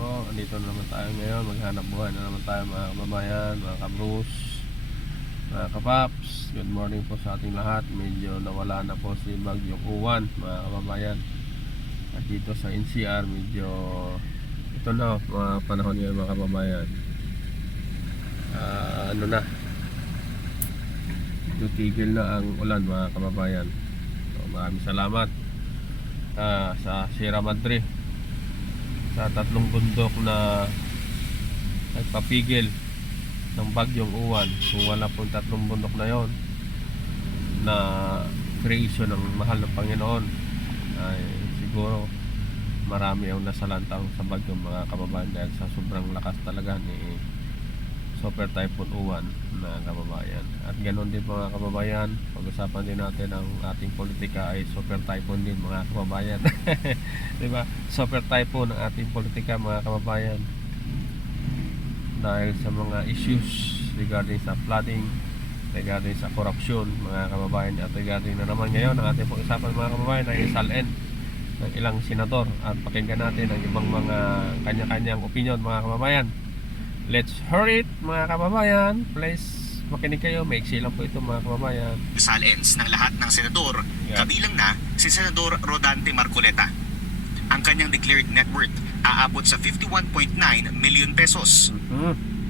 po, andito na naman tayo ngayon. Maghanap buhay na naman tayo mga kababayan, mga kabros, mga kapaps. Good morning po sa ating lahat. Medyo nawala na po si Bagyong Uwan, mga kababayan. At dito sa NCR medyo ito na mga panahon ngayon mga kababayan. Ano na, tutigil na ang ulan mga kababayan. So, maraming salamat sa Sierra Madre, sa tatlong bundok na nagpapigil ng Bagyong Uwan. Kung wala pong tatlong bundok na yon na creation ng mahal ng Panginoon, ay siguro marami ang nasalantang sa bagyong mga kababayan dahil sa sobrang lakas talaga ni Super Typhoon Uwan na kababayan. At ganoon din mga kababayan, pag-usapan din natin ang ating politika ay Super Typhoon din mga kababayan. Diba? Super Typhoon ang ating politika mga kababayan. Dahil sa mga issues regarding sa flooding, regarding sa corruption mga kababayan, at regarding na naman ngayon ang ating pag-usapan mga kababayan ay salin ng ilang senador. At pakinggan natin ang ibang mga kanya-kanyang opinion mga kababayan. Let's hear it mga kababayan. Please makinig kayo, maiksi lang po ito mga kababayan. Salins ng lahat ng senador, kabilang na si Senador Rodante Marcoleta. Ang kanyang declared net worth aabot sa 51.9 million pesos.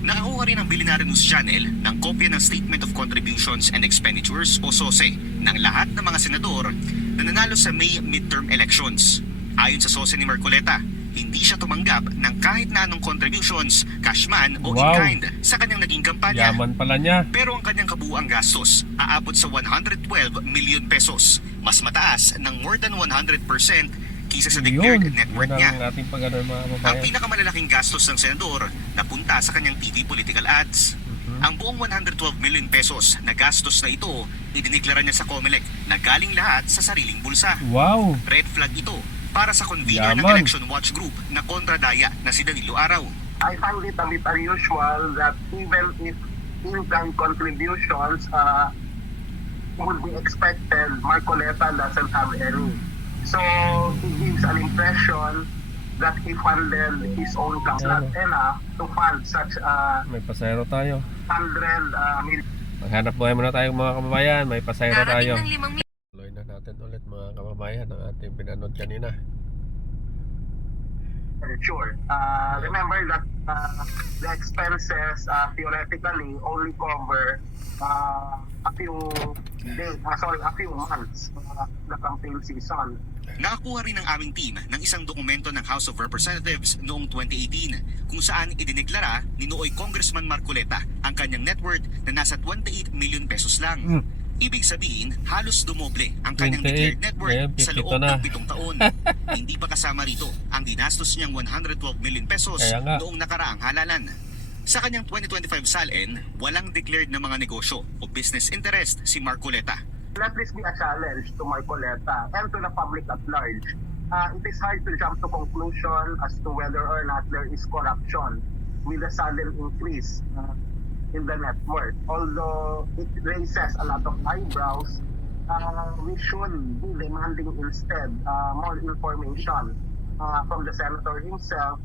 Nakakuha rin ang Billionaire News Channel ng kopya ng Statement of Contributions and Expenditures o SOSE ng lahat ng mga senador na nanalo sa May midterm elections. Ayon sa SOSE ni Marcoleta, hindi siya tumanggap ng kahit na anong contributions, cash man o in-kind sa kanyang naging kampanya. Yaman pala niya. Pero ang kanyang kabuuang gastos aabot sa 112 million pesos. Mas mataas ng more than 100% kisa sa declared net worth niya. Ang pinakamalalaking gastos ng senador napunta sa kanyang TV political ads. Ang buong 112 million pesos na gastos na ito, idineklara niya sa COMELEC na galing lahat sa sariling bulsa. Wow! Red flag ito para sa convener ng Election Watch Group na kontradaya na si Danilo Araw. I find it a bit unusual that even if in-kind contributions would be expected, Marcoleta doesn't have any. So he gives an impression that he funded his own campaign, not enough to fund such may pasayro tayo. 100 million. Maghanap buhay muna tayo mga kababayan. May pasayro tayo. Tuloy na natin ulit mga kababayan ang ating pinanood kanina. Sure. Remember that the expenses theoretically only cover a few days, a few months the campaign season. Nakakuha rin ng aming team ng isang dokumento ng House of Representatives noong 2018 kung saan idineklara ni nooy Congressman Marcoleta ang kanyang net worth na nasa 28 million pesos lang. Ibig sabihin, halos dumoble ang kanyang declared net worth sa loob ng 7 taon. Hindi pa kasama rito ang dinastos niyang 112 million pesos noong nakaraang halalan. Sa kanyang 2025 salin, walang declared na mga negosyo o business interest si Marcoleta. Let this be a challenge to Marcoleta and to the public at large. It is hard to jump to conclusion as to whether or not there is corruption with a sudden increase in the net worth. Although it raises a lot of eyebrows, we should be demanding instead more information from the senator himself.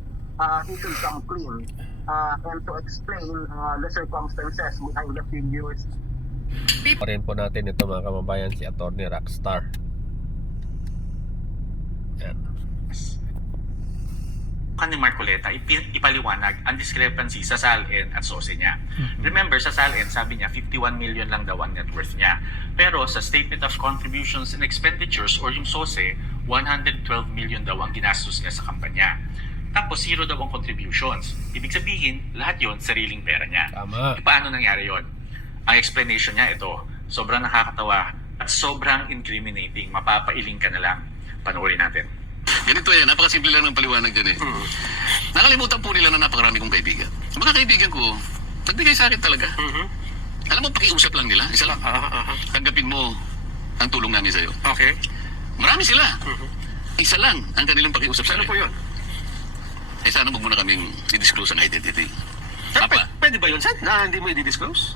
He should come clean and to explain the circumstances behind the figures. Pa rin po natin ito mga kababayan, si Attorney Rockstar. Yan. Ni Marcoleta ipaliwanag ang discrepancy sa SALN at SOSE niya. Remember, sa SALN sabi niya 51 million lang daw ang net worth niya. Pero sa Statement of Contributions and Expenditures or yung SOSE, 112 million daw ang ginastos niya sa kampanya. Tapos zero daw ang contributions. Ibig sabihin, lahat yon sariling pera niya. Tama. Paano nangyari yon? Ang explanation niya ito, sobrang nakakatawa at sobrang incriminating. Mapapailing ka na lang. Panoorin natin. Ganito yan, napakasimple lang ng paliwanag dyan eh. Nakalimutan po nila na napakarami kong kaibigan. Mga kaibigan ko, nagbigay sa akin talaga. Alam mo, pakiusap lang nila, isa lang. Tanggapin mo ang tulong namin sa'yo. Okay. Marami sila. Isa lang ang kanilang pakiusap sa akin. Ano po yun? Eh sana huwag mo na kaming i-disclose ang identity. Papa, Pwede ba yun, Sen? Na hindi mo i-disclose?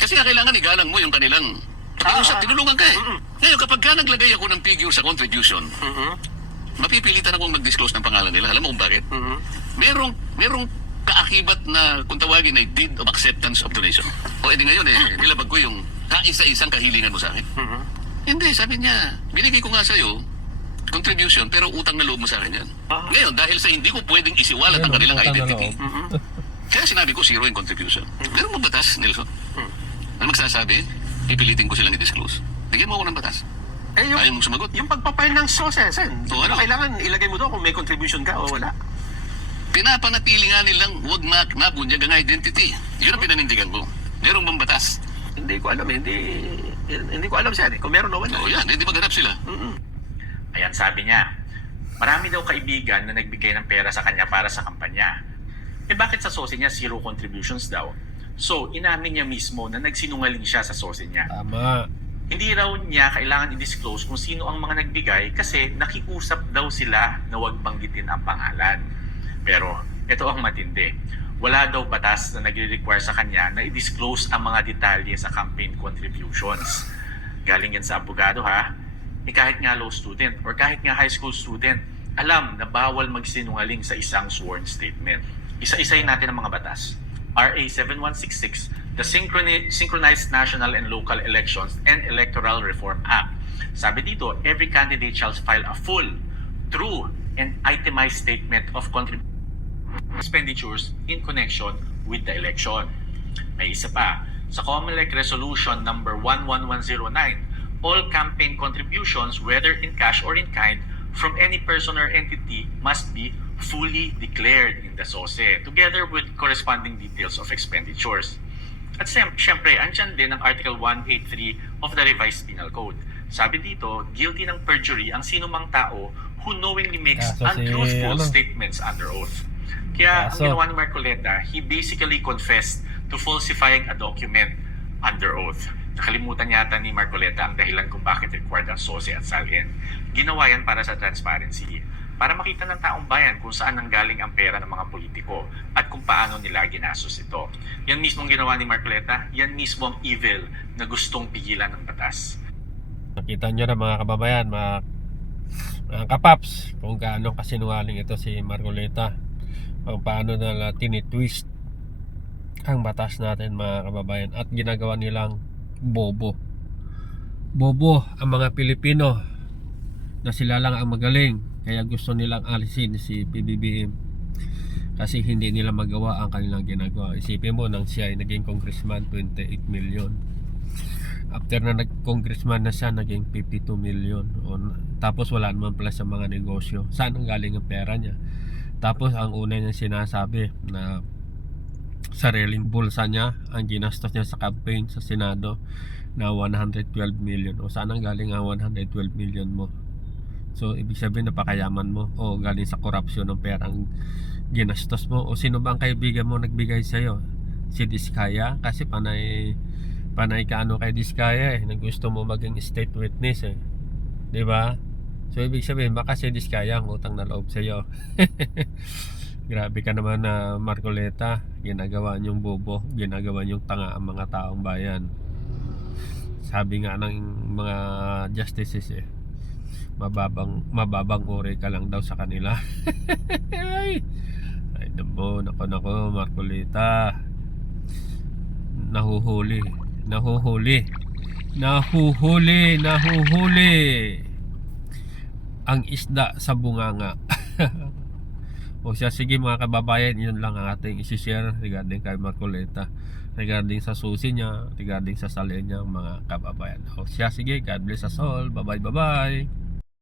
kasi nga kailangan igalang mo yung kanilang pakiusap, tinulungan ka eh. Ngayon, kapag ka naglagay ako ng figure sa contribution, mapipilitan akong mag-disclose ng pangalan nila. Alam mo kung bakit? merong kaakibat na kung tawagin ay deed of acceptance of donation. O edi ngayon nilabag ko yung kaisa-isang kahilingan mo sa akin. Hindi, sabi niya, binigay ko nga sa'yo contribution pero utang na loob mo sa akin yan. Ngayon, dahil sa hindi ko pwedeng isiwalat ang kanilang Utang na identity, loob. kaya sinabi ko zero in contribution. Meron mo batas, Nelson? Na magsasabi, pipilitin ko silang i-disclose. Bigyan mo ako ng batas. Ayaw mong sumagot. Yung pagpapail ng SOSE, Sen, O, ano? kailangan ilagay mo doon kung may contribution ka o wala. Pinapanatili nga nilang huwag mabunyag ang identity. Yun ang pinanindigan ko. Meron bang batas? Hindi ko alam, hindi ko alam, Sen, kung meron o wala. O yan, hindi maghanap sila. Ayan, sabi niya, marami daw kaibigan na nagbigay ng pera sa kanya para sa kampanya. Bakit sa SOSE niya zero contributions daw? So, inamin niya mismo na nagsinungaling siya sa SOSE niya. Tama. Hindi raw niya kailangan i-disclose kung sino ang mga nagbigay kasi nakiusap daw sila na huwag banggitin ang pangalan. Pero ito ang matindi. Wala daw batas na nagre-require sa kanya na i-disclose ang mga detalye sa campaign contributions. Galing yan sa abogado ha. Kahit nga law student or kahit nga high school student, alam na bawal magsinungaling sa isang sworn statement. Isa-isayin natin ang mga batas. RA 7166, the Synchronized National and Local Elections and Electoral Reform Act. Sabi dito, every candidate shall file a full, true, and itemized statement of expenditures in connection with the election. May isa pa, sa COMELEC Resolution number 11109, all campaign contributions, whether in cash or in kind, from any person or entity must be fully declared in the SOSE, together with corresponding details of expenditures. At siyempre, andyan din ang Article 183 of the Revised Penal Code. Sabi dito, guilty ng perjury ang sinumang tao who knowingly makes Kaso si, untruthful statements under oath. Kaya ang Kaso. ginawa ni Marcoleta, he basically confessed to falsifying a document under oath. Nakalimutan yata ni Marcoleta ang dahilan kung bakit required ang SOSE at SALN. Ginawa yan para sa transparency, para makita ng taong bayan kung saan nanggaling ang pera ng mga politiko at kung paano nila ginastos ito. Yan mismo ang ginawa ni Marcoleta, yan mismo ang evil na gustong pigilan ng batas. Nakita nyo na mga kababayan, mga kapaps, kung gaano kasinungaling ito si Marcoleta, kung paano nila tinitwist ang batas natin mga kababayan, at ginagawa nilang bobo ang mga Pilipino na sila lang ang magaling, kaya gusto nilang alisin si PBBM kasi hindi nila magawa ang kanilang ginagawa. Isipin mo, nang siya ay naging congressman, 28 million. After na nag-congressman na siya, naging 52 million. Tapos wala naman pala sa mga negosyo. Saan ang galing ang pera niya? Tapos ang una niya sinasabi na sariling bulsa niya ang ginastos niya sa campaign sa Senado na 112 million. O saan ang galing ang 112 million mo? So ibig sabihin napakayaman mo o galing sa korupsyon ng perang ginastos mo. O sino ba ang kaibigan mo nagbigay sa'yo? Si Diskaya? Kasi panay ka ano kay Diskaya na gusto mo maging state witness diba? So ibig sabihin baka si Diskaya ang utang na loob sa'yo. Grabe ka naman na Marcoleta, ginagawa niyong bobo, ginagawa niyong tanga ang mga taong bayan. Sabi nga ng mga justices mababang uri ka lang daw sa kanila. Ay nako Marcoleta, nahuhuli ang isda sa bunganga. O siya, sige mga kababayan, yun lang ang ating isi-share regarding kay Marcoleta, regarding sa susi niya, regarding sa SALN niya mga kababayan. O siya, sige, God bless us all, bye bye.